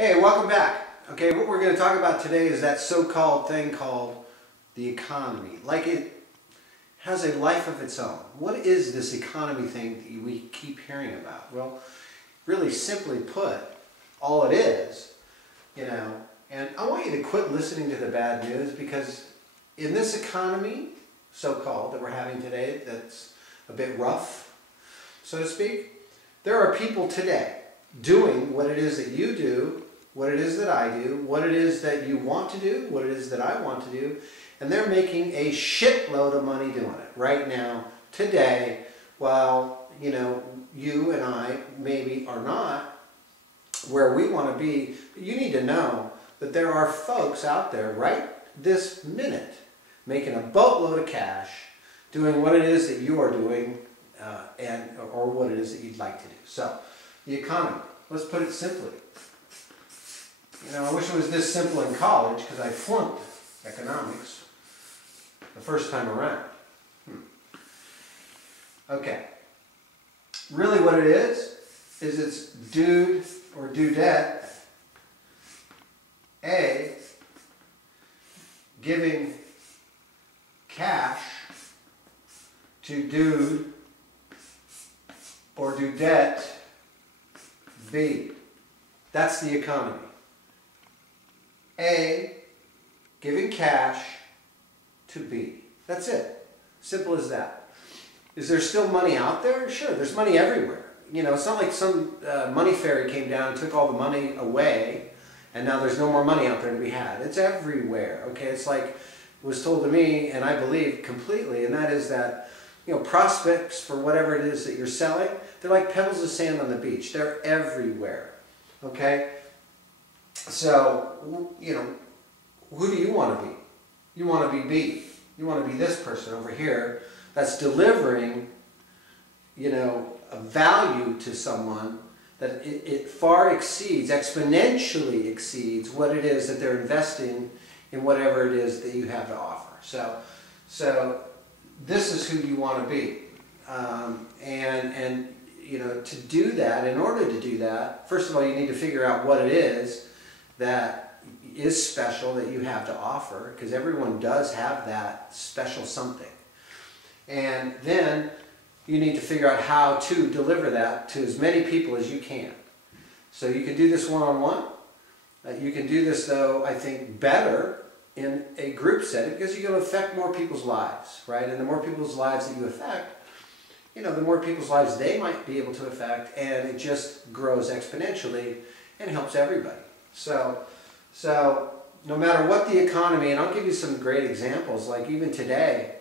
Hey, welcome back. Okay, what we're going to talk about today is that so-called thing called the economy. Like it has a life of its own. What is this economy thing that we keep hearing about? Well, really simply put, all it is, and I want you to quit listening to the bad news, because in this economy, so-called, that we're having today, that's a bit rough, so to speak, there are people today doing what it is that you do, what it is that I do, what it is that you want to do, what it is that I want to do, and they're making a shitload of money doing it right now, today, while, you and I maybe are not where we want to be. You need to know that there are folks out there right this minute making a boatload of cash doing what it is that you are doing or what it is that you'd like to do. So, the economy. Let's put it simply. I wish it was this simple in college, because I flunked economics the first time around. Okay. Really what it is it's dude or dudette A giving cash to dude or dudette B. That's the economy. A giving cash to B. That's it. Simple as that. Is there still money out there? Sure, there's money everywhere. It's not like some money fairy came down and took all the money away and now there's no more money out there to be had. It's everywhere. Okay, it's like was told to me, and I believe completely, and that is that prospects for whatever it is that you're selling, they're like pebbles of sand on the beach. They're everywhere. Okay? So, who do you want to be? You want to be B. You want to be this person over here that's delivering, a value to someone that it far exceeds, exponentially exceeds what it is that they're investing in whatever it is that you have to offer. So this is who you want to be. To do that, in order to do that, first of all, you need to figure out what it is that is special that you have to offer, because everyone does have that special something. And then you need to figure out how to deliver that to as many people as you can. So you can do this one-on-one. You can do this, though, I think, better in a group setting, because you're going to affect more people's lives, right? And the more people's lives that you affect, the more people's lives they might be able to affect, and it just grows exponentially and helps everybody. So no matter what the economy, and I'll give you some great examples, like even today,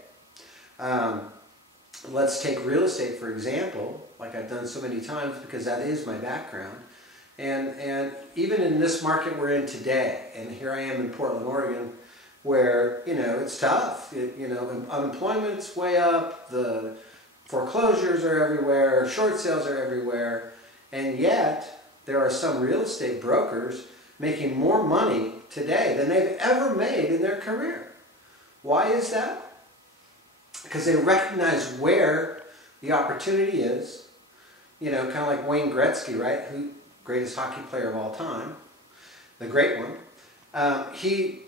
let's take real estate for example, like I've done so many times because that is my background. And even in this market we're in today, and here I am in Portland, Oregon, where, it's tough. Unemployment's way up, the foreclosures are everywhere, short sales are everywhere, and yet there are some real estate brokers making more money today than they've ever made in their career. Why is that? Because they recognize where the opportunity is. Kind of like Wayne Gretzky, right? Who, greatest hockey player of all time, the great one. He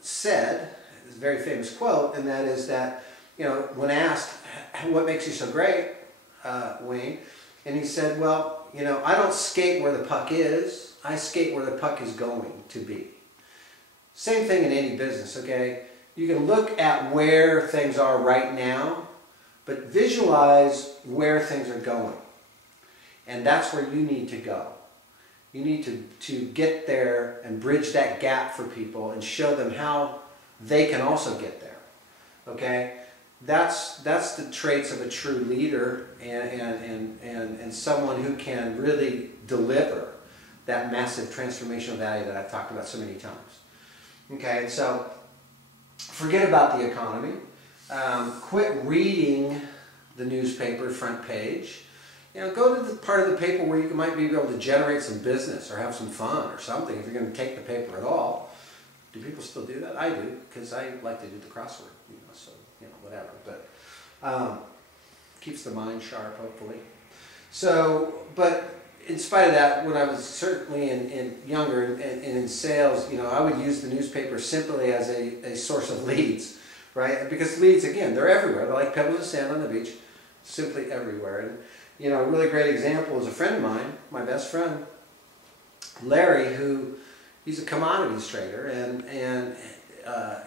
said, this very famous quote, and that is that, when asked, what makes you so great, Wayne? And he said, well, I don't skate where the puck is, I skate where the puck is going to be. Same thing in any business, okay? You can look at where things are right now, but visualize where things are going. And that's where you need to go. You need to get there and bridge that gap for people and show them how they can also get there. Okay? That's the traits of a true leader and someone who can really deliver that massive transformational value that I've talked about so many times. Okay, so forget about the economy. Quit reading the newspaper front page. Go to the part of the paper where you might be able to generate some business or have some fun or something, if you're going to take the paper at all. Do people still do that? I do, because I like to do the crossword, whatever. But keeps the mind sharp, hopefully. So, but in spite of that, when I was certainly in younger and in sales, you know, I would use the newspaper simply as a source of leads, right? Because leads, again, they're everywhere. They're like pebbles of sand on the beach, simply everywhere. And, you know, a really great example is a friend of mine, my best friend, Larry, who, he's a commodities trader, and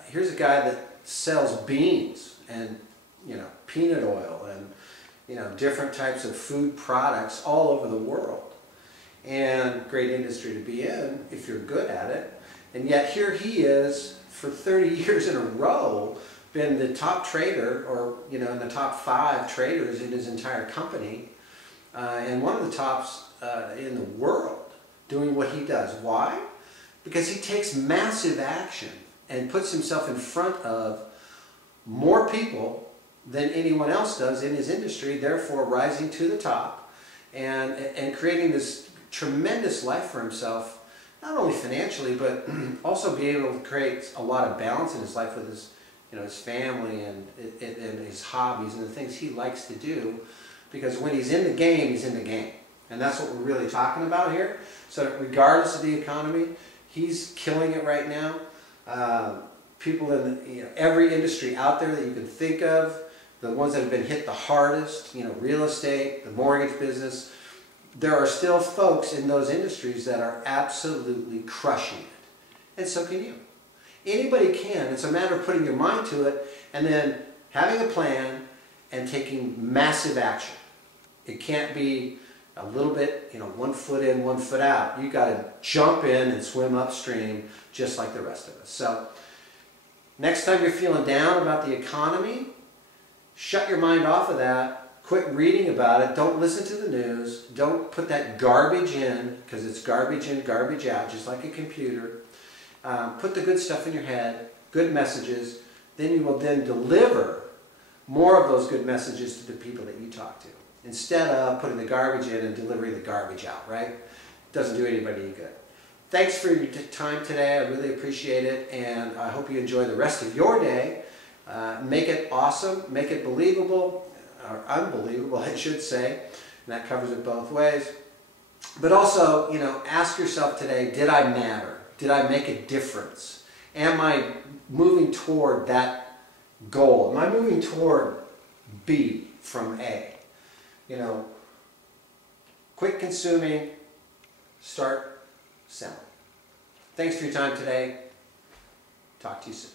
here's a guy that sells beans and, you know, peanut oil and, you know, different types of food products all over the world. And great industry to be in if you're good at it. And yet here he is for 30 years in a row, been the top trader, or, you know, in the top 5 traders in his entire company, and one of the tops in the world doing what he does. Why? Because he takes massive action and puts himself in front of more people than anyone else does in his industry, therefore rising to the top and creating this tremendous life for himself, not only financially, but also being able to create a lot of balance in his life with his, you know, his family and his hobbies and the things he likes to do, because when he's in the game, he's in the game. And that's what we're really talking about here. So regardless of the economy, he's killing it right now. People in the, you know, every industry out there that you can think of, the ones that have been hit the hardest, you know, real estate, the mortgage business, there are still folks in those industries that are absolutely crushing it. And so can you. Anybody can. It's a matter of putting your mind to it and then having a plan and taking massive action. It can't be a little bit, you know, 1 foot in, 1 foot out. You got to jump in and swim upstream just like the rest of us. So next time you're feeling down about the economy, shut your mind off of that. Quit reading about it. Don't listen to the news. Don't put that garbage in, because it's garbage in, garbage out, just like a computer. Put the good stuff in your head, good messages. Then you will then deliver more of those good messages to the people that you talk to, instead of putting the garbage in and delivering the garbage out, right? It doesn't do anybody any good. Thanks for your time today. I really appreciate it, and I hope you enjoy the rest of your day. Make it awesome, make it believable, or unbelievable, I should say, and that covers it both ways. But also, you know, ask yourself today, did I matter? Did I make a difference? Am I moving toward that goal? Am I moving toward B from A? You know, quit consuming, start selling. Thanks for your time today. Talk to you soon.